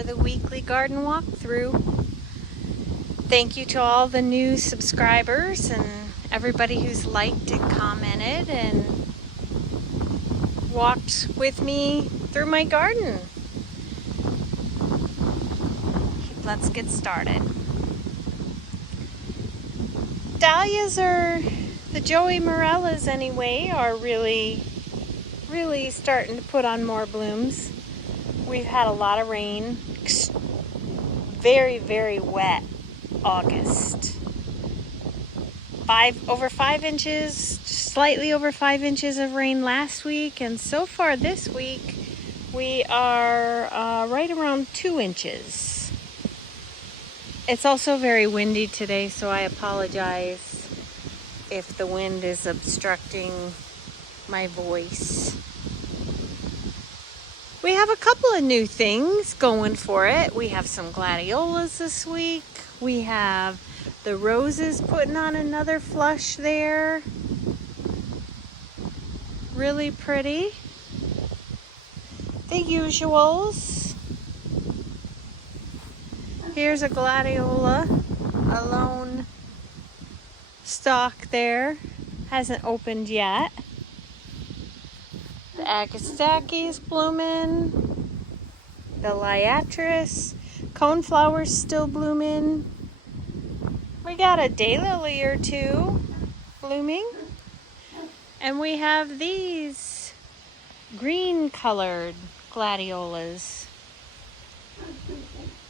for the weekly garden walkthrough. Thank you to all the new subscribers and everybody who's liked and commented and walked with me through my garden. Let's get started. Dahlias the Joey Morellas anyway, are really starting to put on more blooms. We've had a lot of rain, very wet August. Over 5 inches, slightly over 5 inches of rain last week, and so far this week we are right around 2 inches. It's also very windy today, so I apologize if the wind is obstructing my voice. We have a couple of new things going for it. We have some gladiolas this week. We have the roses putting on another flush there. Really pretty. The usuals. Here's a gladiola, a lone stalk there. Hasn't opened yet. The Agastaki is blooming. The Liatris. Coneflower's still blooming. We got a Daylily or two blooming. And we have these green colored gladiolas.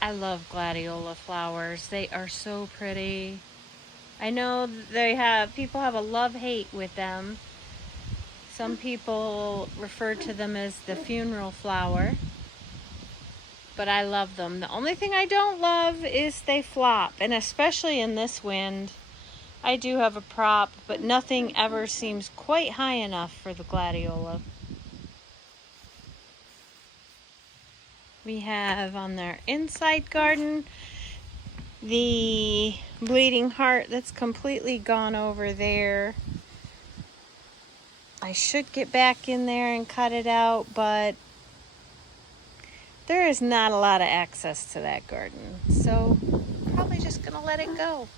I love gladiola flowers. They are so pretty. I know people have a love-hate with them. Some people refer to them as the funeral flower, but I love them. The only thing I don't love is they flop, and especially in this wind. I do have a prop, but nothing ever seems quite high enough for the gladiola. We have on their inside garden the bleeding heart that's completely gone over there. I should get back in there and cut it out, but there is not a lot of access to that garden, so probably just gonna let it go.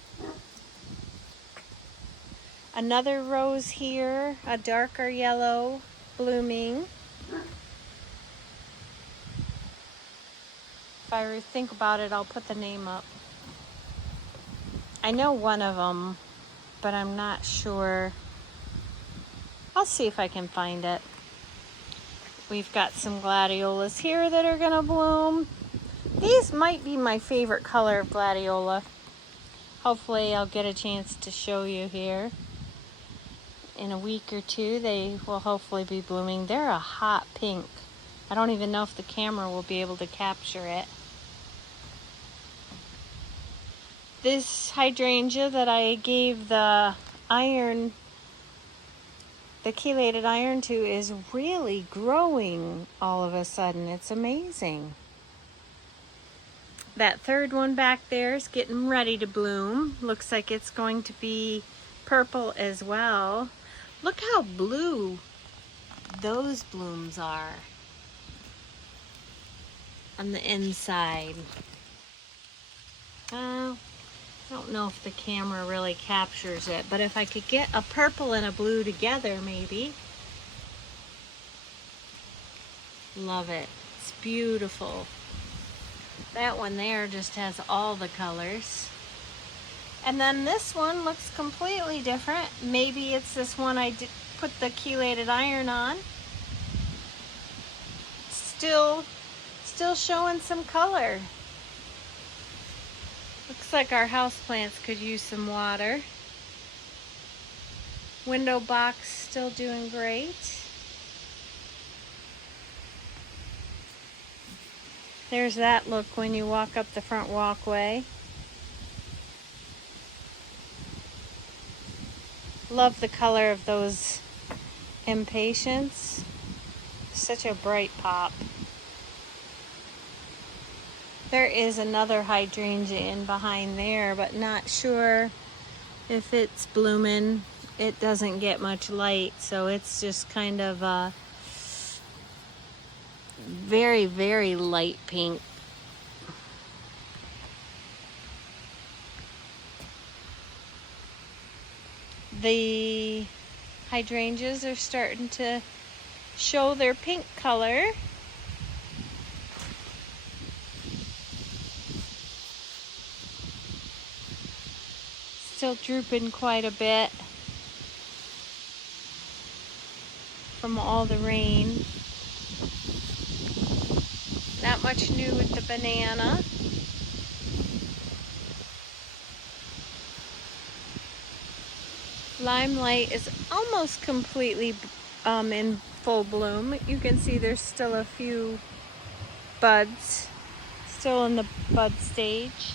Another rose here, a darker yellow, blooming. If I think about it, I'll put the name up. I know one of them, but I'm not sure. I'll see if I can find it. We've got some gladiolas here that are gonna bloom. These might be my favorite color of gladiola. Hopefully I'll get a chance to show you here. In a week or two, they will hopefully be blooming. They're a hot pink. I don't even know if the camera will be able to capture it. This hydrangea that I gave the chelated iron to is really growing all of a sudden. It's amazing. That third one back there is getting ready to bloom. Looks like it's going to be purple as well. Look how blue those blooms are on the inside. I don't know if the camera really captures it, but if I could get a purple and a blue together, maybe. Love it. It's beautiful. That one there just has all the colors. And then this one looks completely different. Maybe it's this one I did put the chelated iron on. Still showing some color. Looks like our houseplants could use some water. Window box still doing great. There's that look when you walk up the front walkway. Love the color of those impatiens. Such a bright pop. There is another hydrangea in behind there, but not sure if it's blooming. It doesn't get much light, so it's just kind of a very light pink. The hydrangeas are starting to show their pink color. Still drooping quite a bit from all the rain. Not much new with the banana. Limelight is almost completely in full bloom. You can see there's still a few buds, still in the bud stage.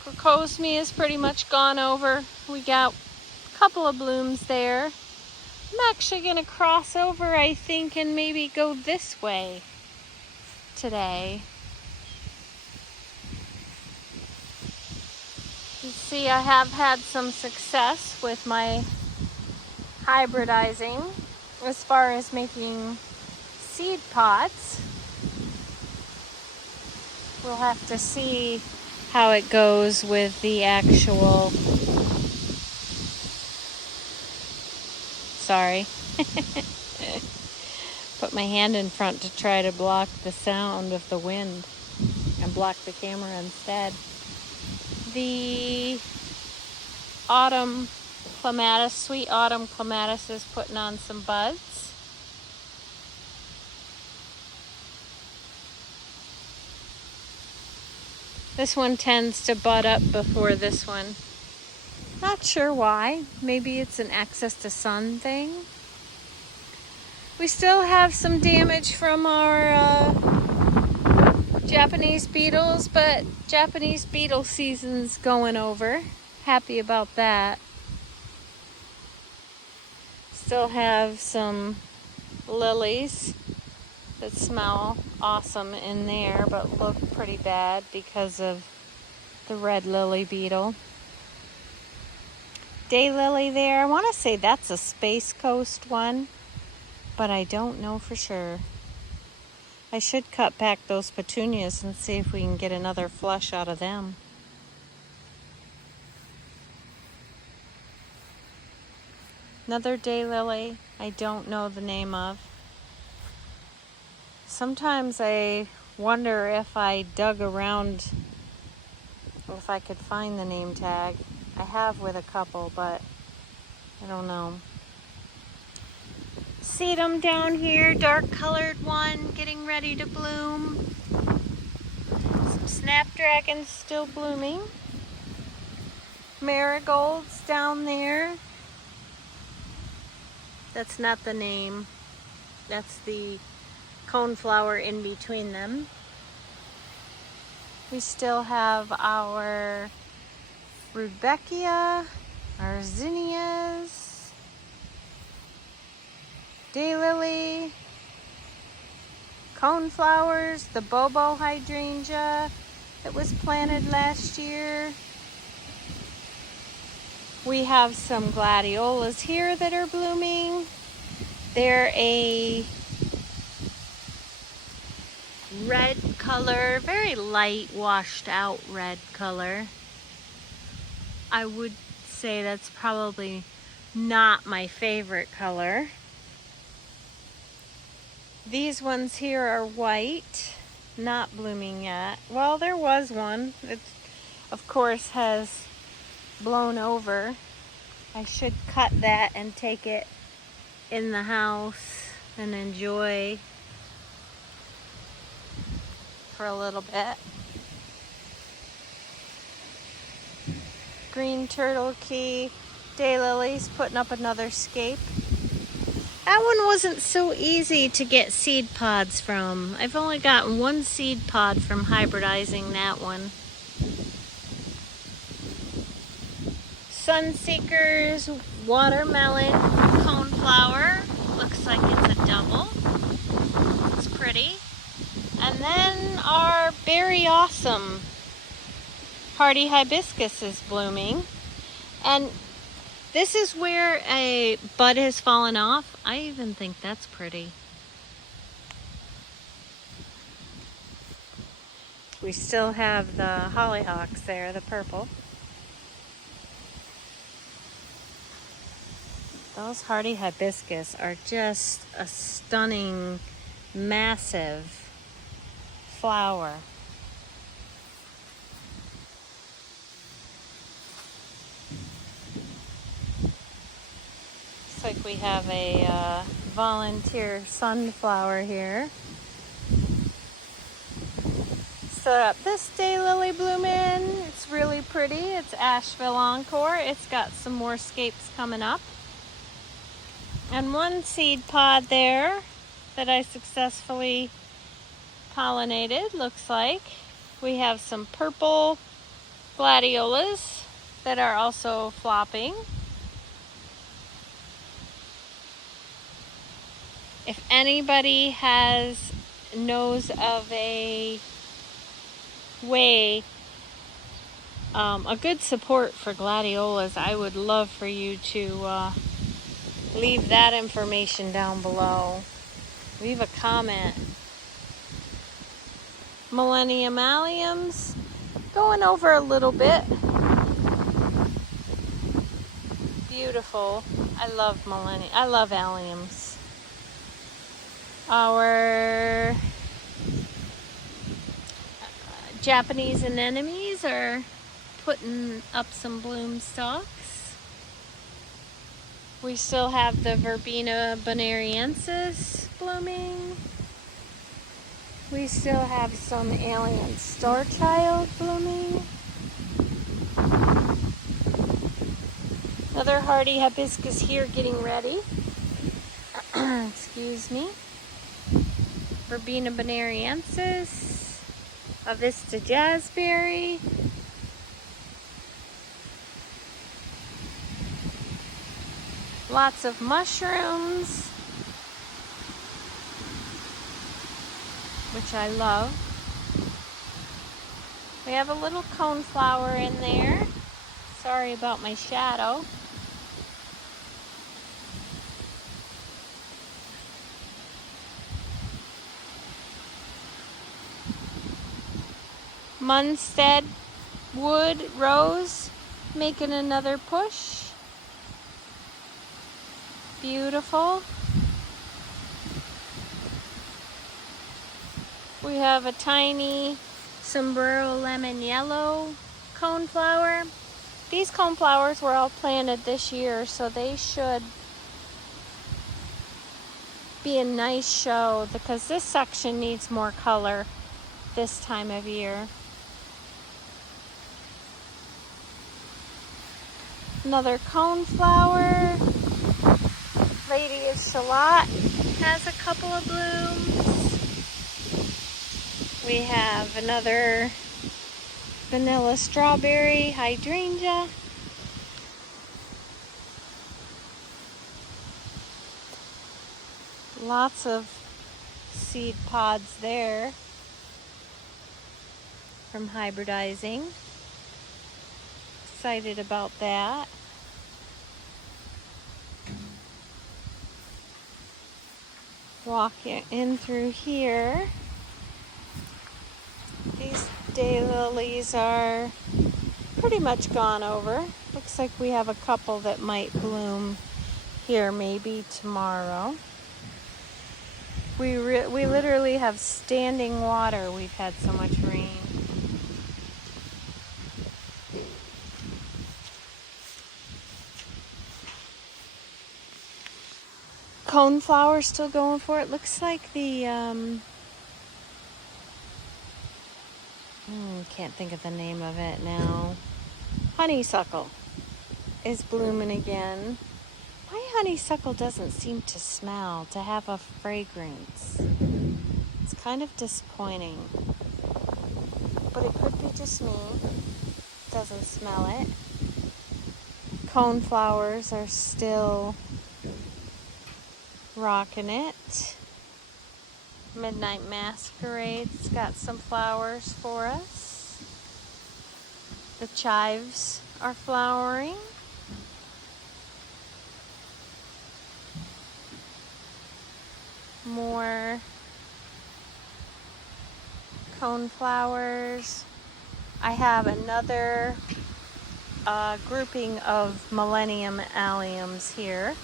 Crocosme is pretty much gone over. We got a couple of blooms there. I'm actually going to cross over, I think, and maybe go this way today. You see, I have had some success with my hybridizing as far as making seed pods. We'll have to see how it goes with the actual, sorry, put my hand in front to try to block the sound of the wind and block the camera instead. The autumn clematis, sweet autumn clematis, is putting on some buds. This one tends to bud up before this one. Not sure why. Maybe it's an access to sun thing. We still have some damage from our Japanese beetles, but Japanese beetle season's going over. Happy about that. Still have some lilies that smell awesome in there, but look pretty bad because of the red lily beetle. Daylily there, I want to say that's a Space Coast one, but I don't know for sure. I should cut back those petunias and see if we can get another flush out of them. Another daylily I don't know the name of. Sometimes I wonder if I dug around if I could find the name tag. I have with a couple, but I don't know. Sedum down here, dark colored one, getting ready to bloom. Some snapdragons still blooming. Marigolds down there. That's not the name. That's the coneflower in between them. We still have our Rudbeckia, our zinnias, Daylily, coneflowers, the bobo hydrangea that was planted last year. We have some gladiolas here that are blooming. They're a red color, very light washed out red color. I would say that's probably not my favorite color. These ones here are white, not blooming yet. Well, there was one. It, of course, has blown over. I should cut that and take it in the house and enjoy for a little bit. Green turtle key, daylilies putting up another scape. That one wasn't so easy to get seed pods from. I've only gotten one seed pod from hybridizing that one. Sunseekers, watermelon, coneflower. Looks like it's a double. It's pretty. And then our berry awesome hardy hibiscus is blooming. And this is where a bud has fallen off. I even think that's pretty. We still have the hollyhocks there, the purple. Those hardy hibiscus are just a stunning, massive flower. Looks like we have a volunteer sunflower here. Set up this daylily blooming. It's really pretty. It's Asheville Encore. It's got some more scapes coming up. And one seed pod there that I successfully pollinated, looks like. We have some purple gladiolas that are also flopping. If anybody knows of a way, a good support for gladiolas, I would love for you to leave that information down below. Leave a comment. Millennium alliums, going over a little bit. Beautiful. I love alliums. Our Japanese anemones are putting up some bloom stalks. We still have the Verbena bonariensis blooming. We still have some alien starchild blooming. Another hardy hibiscus here getting ready. Excuse me. Verbena bonariensis. A Vista jazzberry. Lots of mushrooms, which I love. We have a little coneflower in there. Sorry about my shadow. Munstead wood rose making another push. Beautiful. We have a tiny sombrero lemon yellow coneflower. These coneflowers were all planted this year, so they should be a nice show because this section needs more color this time of year. Another coneflower. Lady of Shalott has a couple of blooms. We have another vanilla strawberry hydrangea. Lots of seed pods there from Hybridizing. Excited about that. Walking in through here. These daylilies are pretty much gone over. Looks like we have a couple that might bloom here maybe tomorrow. We literally have standing water. We've had so much rain. Coneflower still going for it. Looks like the can't think of the name of it now. Honeysuckle is blooming again. My honeysuckle doesn't seem to smell, to have a fragrance. It's kind of disappointing. But it could be just me. Doesn't smell it. Coneflowers are still rocking it. Midnight Masquerade's got some flowers for us. The chives are flowering. More coneflowers. I have another grouping of millennium alliums here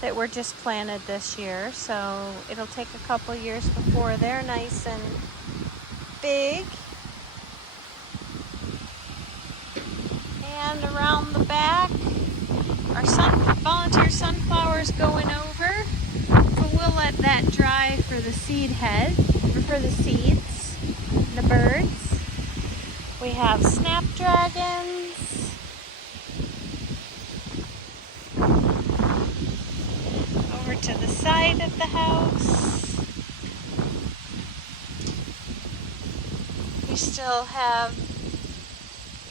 that were just planted this year, so it'll take a couple years before they're nice and big. And around the back, our volunteer sunflowers going over, but we'll let that dry for the seed head, or for the seeds, the birds. We have snapdragons. Over to the side of the house. We still have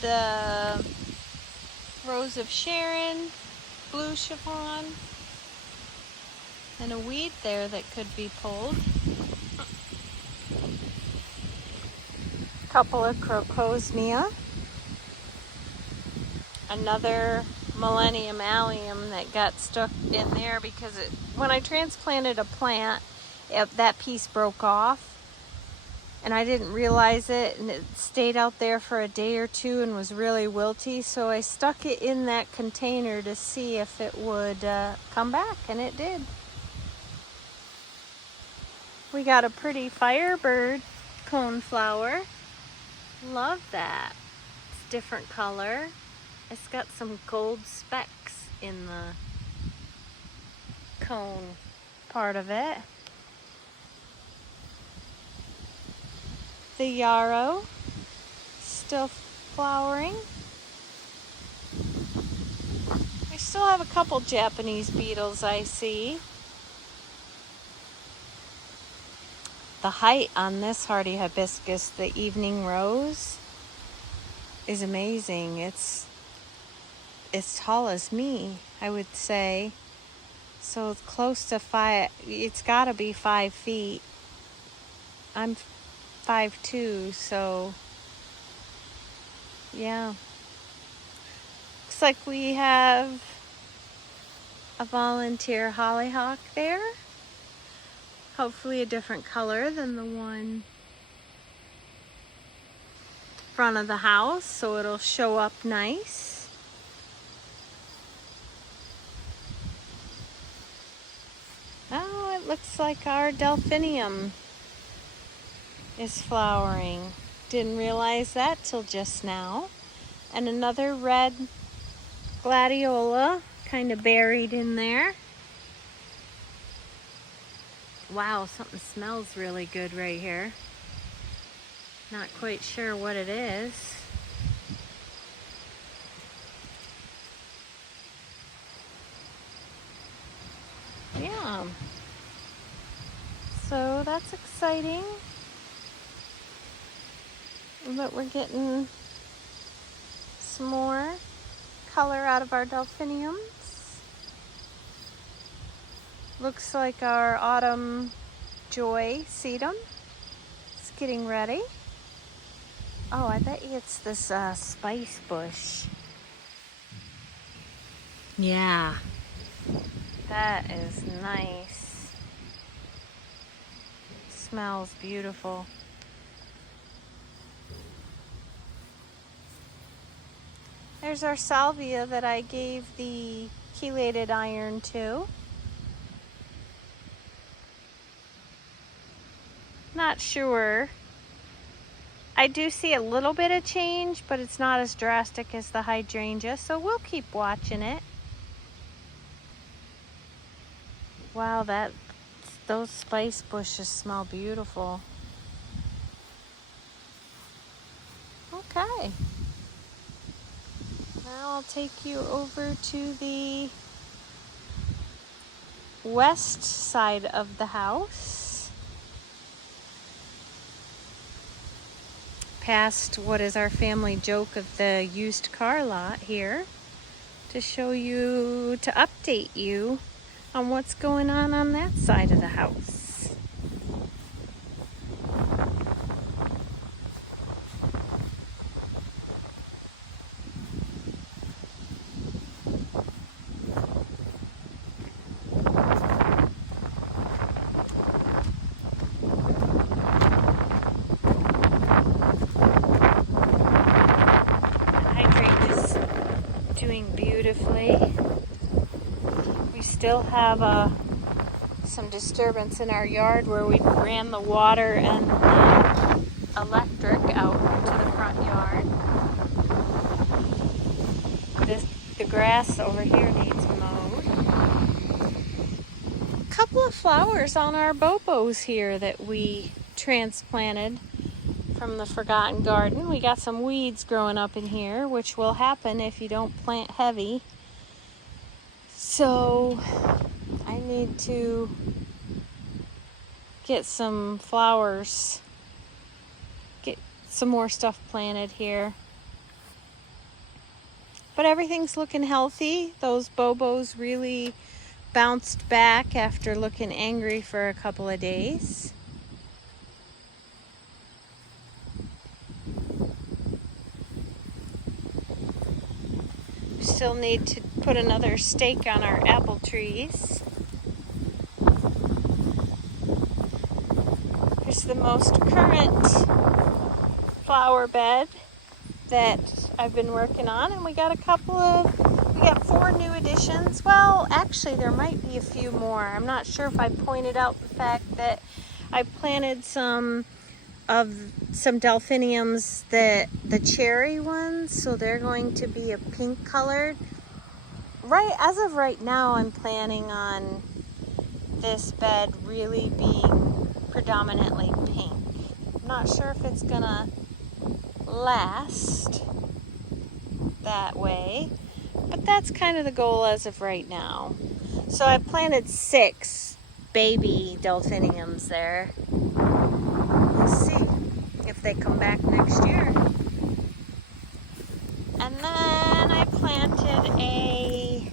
the Rose of Sharon, blue chiffon, and a weed there that could be pulled. A couple of crocosmia. Another millennium allium that got stuck in there because when I transplanted a plant, that piece broke off. And I didn't realize it, and it stayed out there for a day or two and was really wilty, so I stuck it in that container to see if it would come back, and it did. We got a pretty firebird coneflower. Love that. It's different color. It's got some gold specks in the cone part of it. The yarrow, still flowering. We still have a couple Japanese beetles I see. The height on this hardy hibiscus, the evening rose, is amazing. It's as tall as me, I would say. So it's close to 5, it's gotta be 5 feet. I'm 5'2", so yeah. Looks like we have a volunteer hollyhock there. Hopefully a different color than the one in front of the house, so it'll show up nice. Oh, it looks like our Delphinium is flowering. Didn't realize that till just now. And another red gladiola kind of buried in there. Wow, something smells really good right here. Not quite sure what it is. Yeah. So that's exciting. But we're getting some more color out of our delphiniums. Looks like our autumn Joy Sedum is getting ready. Oh, I bet you it's this spice bush. Yeah, that is nice. Smells beautiful. There's our salvia that I gave the chelated iron to. Not sure. I do see a little bit of change, but it's not as drastic as the hydrangea, so we'll keep watching it. Wow, those spice bushes smell beautiful. Okay. Now I'll take you over to the west side of the house. Past what is our family joke of the used car lot here to show you, to update you on what's going on that side of the house. still have some disturbance in our yard where we ran the water and the electric out to the front yard. The grass over here needs mowed. A couple of flowers on our bobos here that we transplanted from the forgotten garden. We got some weeds growing up in here, which will happen if you don't plant heavy. So I need to get some flowers, get some more stuff planted here. But everything's looking healthy. Those bobos really bounced back after looking angry for a couple of days. We still need to put another stake on our apple trees. Here's the most current flower bed that I've been working on, and we got 4 new additions. Well, actually there might be a few more. I'm not sure if I pointed out the fact that I planted some delphiniums, the cherry ones, so they're going to be a pink colored. As of right now, I'm planning on this bed really being predominantly pink. I'm not sure if it's gonna last that way, but that's kind of the goal as of right now. So I planted 6 baby delphiniums there. We'll see if they come back next year. And then I planted a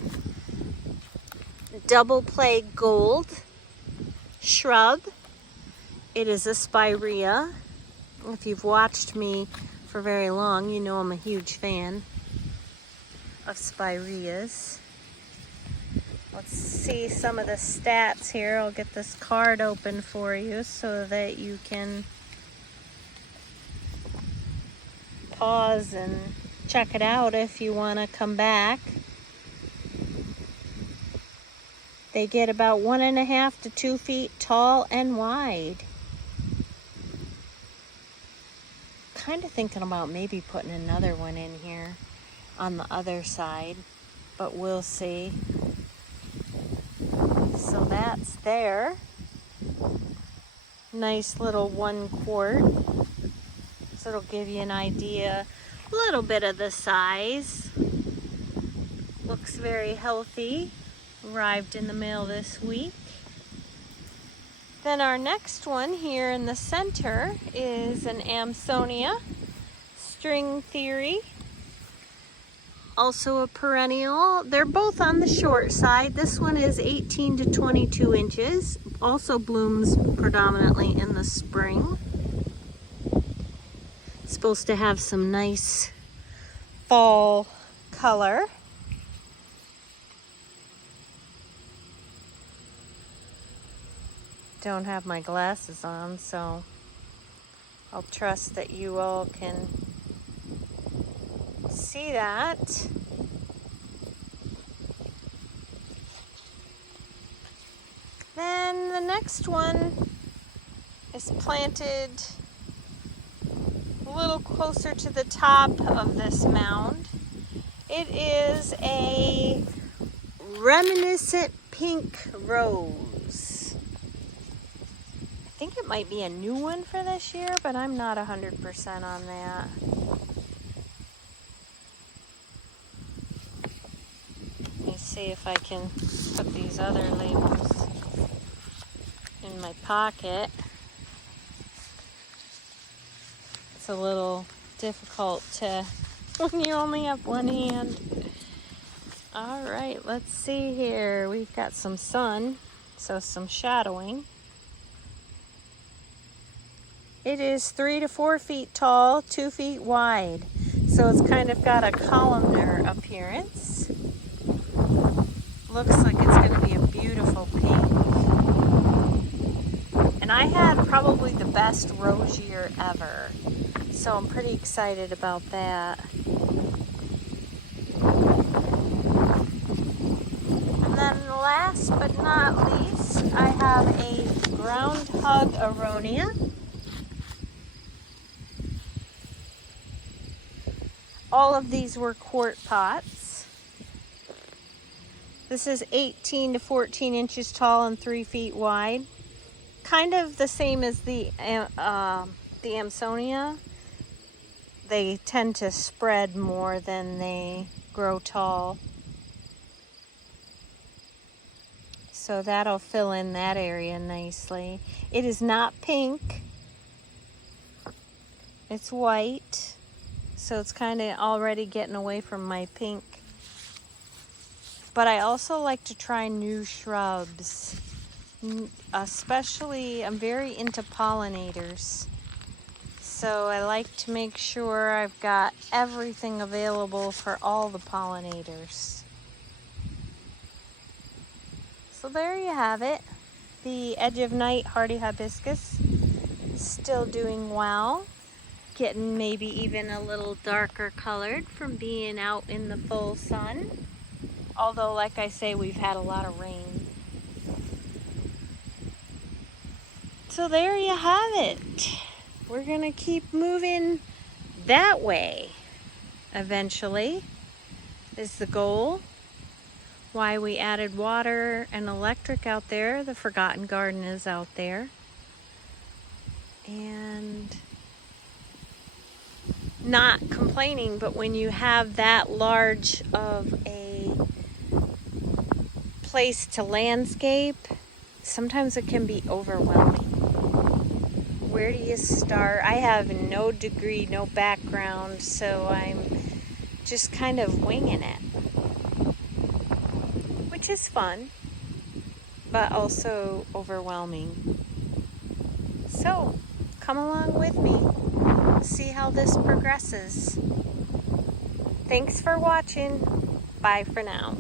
double play gold shrub. It is a spirea. If you've watched me for very long, you know I'm a huge fan of spireas. Let's see some of the stats here. I'll get this card open for you so that you can pause and check it out if you want to come back. They get about 1.5 to 2 feet tall and wide. Kind of thinking about maybe putting another one in here on the other side, but we'll see. So that's there. Nice little 1 quart. So it'll give you an idea, a little bit of the size. Looks very healthy. Arrived in the mail this week. Then our next one here in the center is an Amsonia, string theory. Also a perennial. They're both on the short side. This one is 18 to 22 inches. Also blooms predominantly in the spring. It's supposed to have some nice fall color. Don't have my glasses on, so I'll trust that you all can see that. Then the next one is planted a little closer to the top of this mound. It is a reminiscent pink rose. I think it might be a new one for this year, but I'm not 100% on that. Let me see if I can put these other labels in my pocket. It's a little difficult to when you only have one hand. All right, let's see here. We've got some sun, so some shadowing. It is 3 to 4 feet tall, 2 feet wide. So it's kind of got a columnar appearance. Looks like it's going to be a beautiful pink. And I had probably the best rose year ever. So I'm pretty excited about that. And then last but not least, I have a groundhog aronia. All of these were quart pots. This is 18 to 14 inches tall and 3 feet wide. Kind of the same as the Amsonia. They tend to spread more than they grow tall. So that'll fill in that area nicely. It is not pink. It's white. So it's kind of already getting away from my pink. But I also like to try new shrubs. Especially, I'm very into pollinators. So I like to make sure I've got everything available for all the pollinators. So there you have it. The Edge of Night hardy hibiscus still doing well. Getting maybe even a little darker colored from being out in the full sun. Although, like I say, we've had a lot of rain. So there you have it. We're gonna keep moving that way eventually, is the goal. Why we added water and electric out there. The Forgotten Garden is out there. And not complaining, but when you have that large of a place to landscape, sometimes it can be overwhelming. Where do you start? I have no degree, no background, so I'm just kind of winging it. Which is fun, but also overwhelming. So, come along with me. See how this progresses. Thanks for watching. Bye for now.